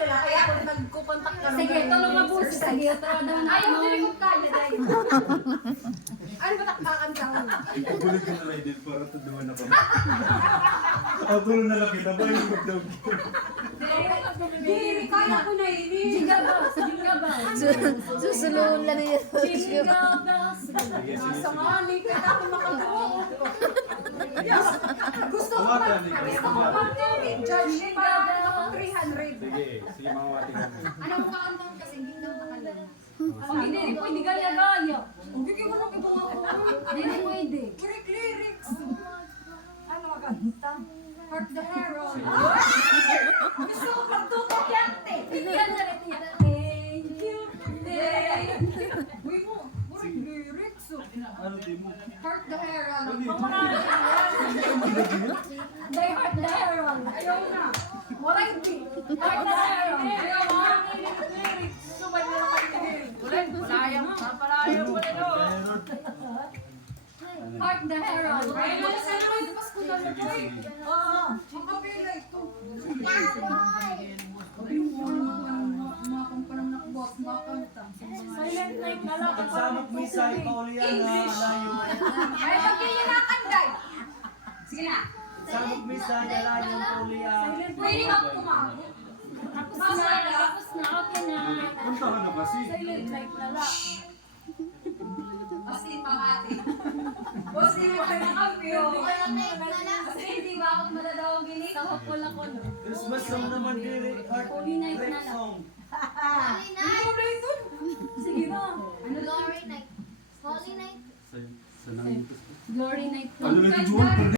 sila, kaya ako nagkukontak ka. Sige, tulong na po sa Gioto. Ayaw ko rin kong kaya dahil. Ano ba nakakantahan? Gulit ka na lang din para tuduan na kami. Gulo na lang kita ba yung gagawin? Hindi, kaya ko na ini. Jingle bells, jingle bells. Susulungan lang niya. Jingle bells. Sa mami, kaya ako makagawa. Gusto ko Kumata, man. hindi ka Gusto ko kumata. man. Judge, para ako 300. Sige, sige mga wati kami. Ano mo kakantahan kasi hindi na makakalala. Pag hindi rin po, hindi gaya-gaya. Bigyan mo ng ibang ako. Hindi rin pwede. Lyrics. Ano maganda? Heart the Herald. Gusto ko magtutok yan, te. Bigyan na rin niya. Thank you. Thank you. Uy mo, murang lyrics. Ano di mo? Heart the Herald. Die Hard the Herald. Ayaw na. Wala hindi. Heart the Herald. Ayaw na. Lyrics. Subay mo lang kayo lyrics. Palayang. Palayang mo na doon. Heart the Herald. Ay, nasa naman. Pasko na lang po eh. Oo. Ang kapila ito. Mga kumpalang nakboss, mga kanta. Silent night na lang. Samok misa ay Pauliana, layo. Ay, pagkin yung nakanday. Sige na. Samok misa ay layo Pauliana. Pwede ka kumako. Tapos na, tapos na. Okay na. Kantahan na kasi. Silent night na lang. Kasi pangati. Boss, di mo kayo nakampiyo. Kasi hindi ba ako madadawang gini? Sa hopol ako, no? Christmas song naman diri, heart Holy night na break lang. song. Ano na ito? Sige na. Glory night. Holy night. Sa nangin Glory night po. Ano na ito, Juan?